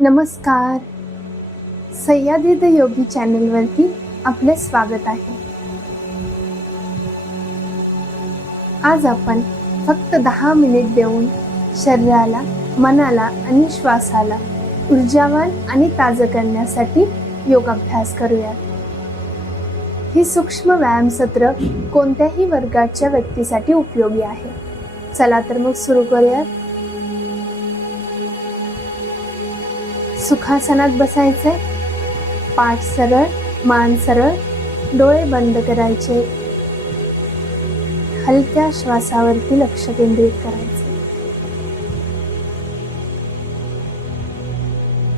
नमस्कार. सह्याद्री द योगी चॅनलवरती आपले स्वागत आहे. आज आपण फक्त दहा मिनिट देऊन शरीराला मनाला आणि श्वासाला ऊर्जावान आणि ताजं करण्यासाठी योगाभ्यास करूयात. ही सूक्ष्म व्यायाम सत्र कोणत्याही वर्गाच्या व्यक्तीसाठी उपयोगी आहे. चला तर मग सुरू करूयात. सुखासनात बसायचंय. पाठ सरळ मान सरळ डोळे बंद करायचे. हलक्या श्वासावरती लक्ष केंद्रित करायचे.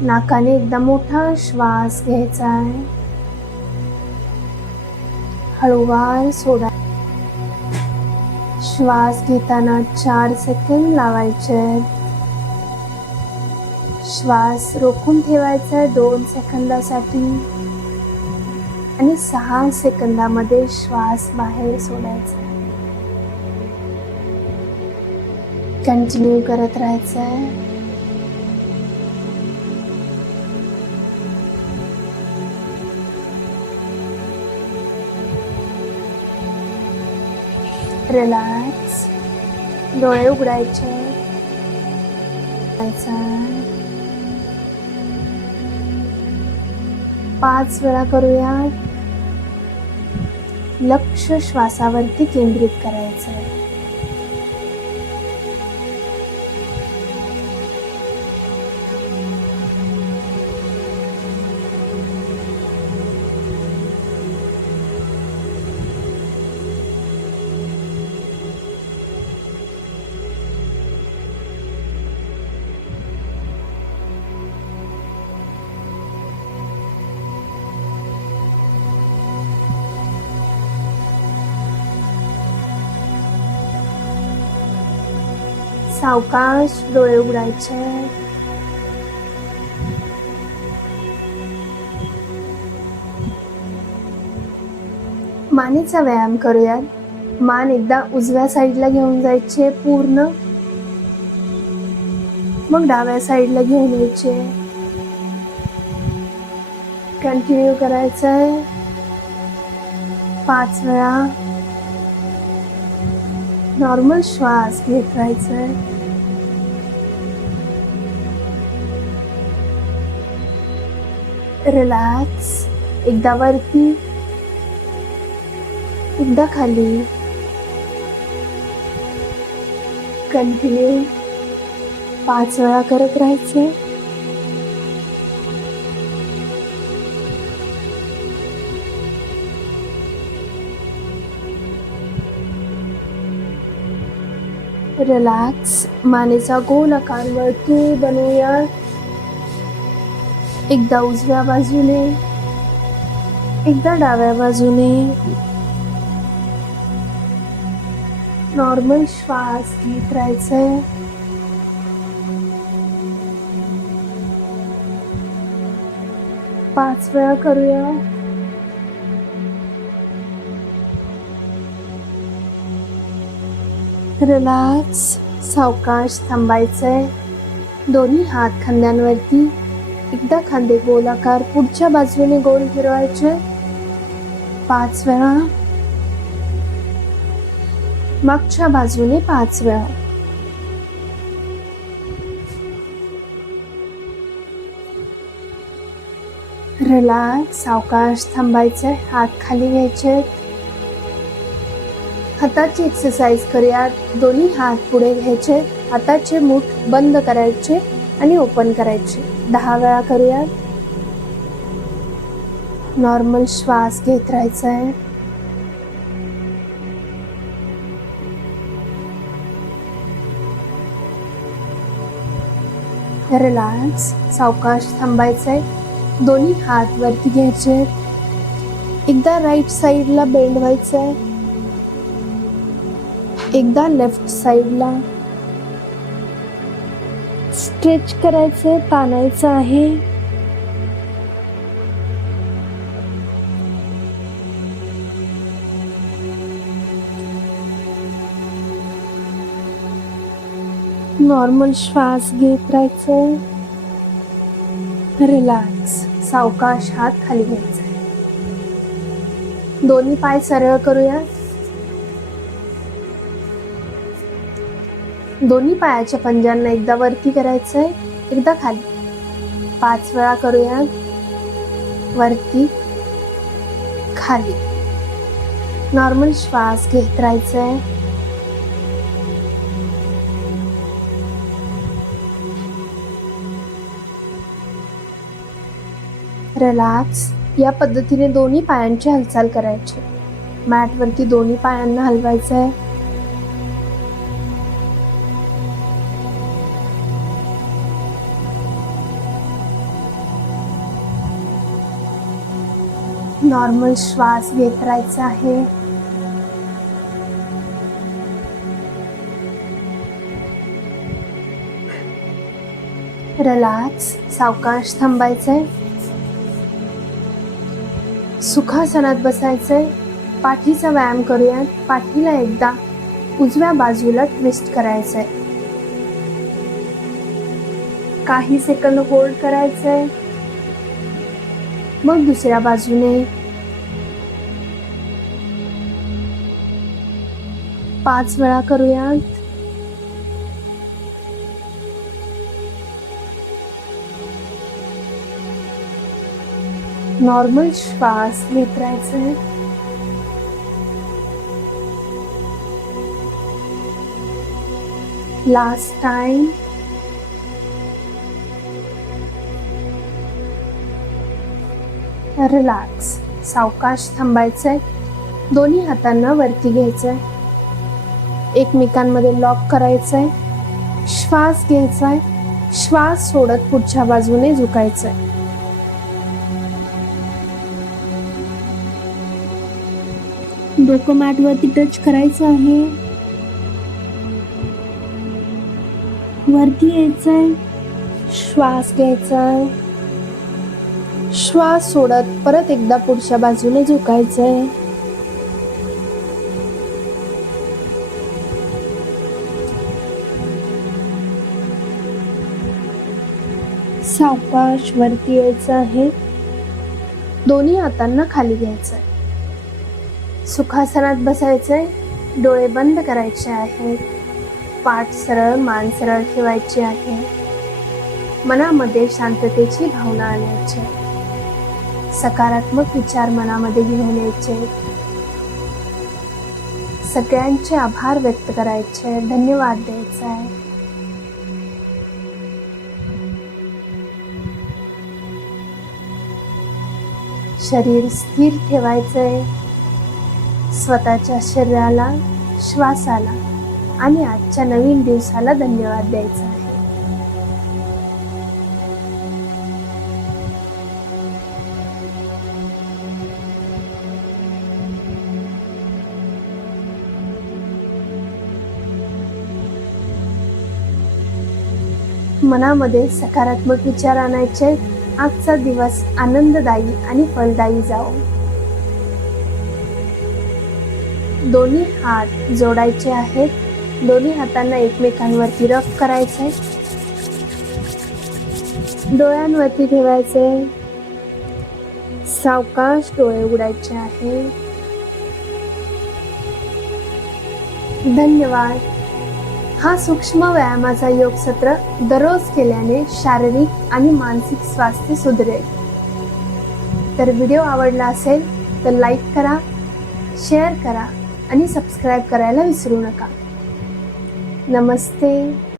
नाकाने एकदा मोठा श्वास घ्यायचा आहे. हळूवार सोडा. श्वास घेताना चार सेकंद लावायचे. श्वास रोखून ठेवायचा आहे दोन सेकंदासाठी. आणि सहा सेकंदामध्ये श्वास बाहेर सोडायचा. कंटिन्यू करत राहायचं. आहे रिलॅक्स डोळे उघडायचे. पाच वेळा करूया लक्ष श्वासावरती केंद्रित करायचं आहे सावकाश डोळे उघडायचे. मानेचा व्यायाम करूयात. मान एकदा उजव्या साईडला घेऊन जायचे पूर्ण. मग डाव्या साईडला घेऊन यायचे. कंटिन्यू करायचंय. पाच वेळा. नॉर्मल श्वास घेत राहायचंय. रिलॅक्स. एकदा वरती. एकदा खाली. कंटिन्यू. पाच वेळा करत राहायचे रिलॅक्स मानेचा गोल आकार वर्तुळ बनवूया एकदा उजव्या बाजूने एकदा डाव्या बाजूने नॉर्मल श्वास घेत राहायचंय पाच वेळा करूया रिलॅक्स सावकाश थांबायचंय. दोन्ही हात खांद्यांवरती. एकदा खांदे गोलाकार पुढच्या बाजूने गोल फिरवायचे. पाच वेळा. मागच्या बाजूने पाच वेळा. रिलॅक्स सावकाश थांबायचे हात खाली घ्यायचे हाताची एक्सरसाइज करूयात. दोन्ही हात पुढे घ्यायचे. हाताचे मूठ बंद करायचे आणि ओपन करायचे. दहा वेळा करूयात. नॉर्मल श्वास घेत राहायचा आहे रिलॅक्स सावकाश थांबायचंय. दोन्ही हात वरती घ्यायचे एकदा राईट साईडला बेंड व्हायचं आहे एकदा लेफ्ट साईडला स्ट्रेच करायचं ताणायचं आहे. नॉर्मल श्वास घेत राहायचं रिलॅक्स सावकाश हात खाली घ्यायचा दोन्ही पाय सरळ करूया दोन्ही पायाच्या पंजांना एकदा वरती करायचं आहे एकदा खाली. पाच वेळा करूया. वरती खाली. नॉर्मल श्वास घेत आहे रिलॅक्स या पद्धतीने दोन्ही पायांची हालचाल करायची. मॅटवरती दोन्ही पायांना हलवायचं आहे नॉर्मल श्वास घेत राहायचा आहे. रलाक्स सावकाश थांबायचंय. सुखासनात बसायचंय. पाठीचा व्यायाम करूयात. पाठीला एकदा उजव्या बाजूला ट्विस्ट करायचंय. काही सेकंद होल्ड करायचंय. मग दुसऱ्या बाजूने. पाच वेळा करूयात. नॉर्मल श्वास घेत आहे लास्ट टाइम रिलॅक्स सावकाश थांबायचंय. दोन्ही हातांना वरती घ्यायचंय. एकमेकांमध्ये लॉक करायचंय. श्वास घ्यायचाय. श्वास सोडत पुढच्या बाजूने झुकायचंय. डोकं मॅटवरती टच करायचं आहे. वरती यायचंय. श्वास घ्यायचाय. श्वास सोडत परत एकदा पुढच्या बाजूने झुकायचंय. सावकाश वरती यायचं आहे. दोन्ही हातांना खाली घ्यायचंय. सुखासनात बसायचंय. डोळे बंद करायचे आहेत. पाठ सरळ मान सरळ ठेवायची आहे. मनामध्ये शांततेची भावना आणायची आहे. सकारात्मक विचार मनामध्ये घेऊन यायचे. सगळ्यांचे आभार व्यक्त करायचे. धन्यवाद द्यायचा आहे. शरीर स्थिर ठेवायचंय. स्वतःच्या शरीराला श्वासाला आणि आजच्या नवीन दिवसाला धन्यवाद द्यायचा मनामध्ये सकारात्मक विचार आणायचे. आजचा दिवस आनंददायी आणि फलदायी जाओ दोन्ही हात जोडायचे आहेत. दोन्ही हातांना एकमेकांवरती रफ करायचे. डोळ्यांवरती ठेवायचे. सावकाश डोळे उघडायचे आहे धन्यवाद. हा सूक्ष्म व्यायामाचा योग सत्र दररोज केल्याने शारीरिक आणि मानसिक स्वास्थ्य सुधरेल. तर व्हिडिओ आवडला असेल तर लाईक करा शेअर करा आणि सबस्क्राईब करायला विसरू नका. नमस्ते.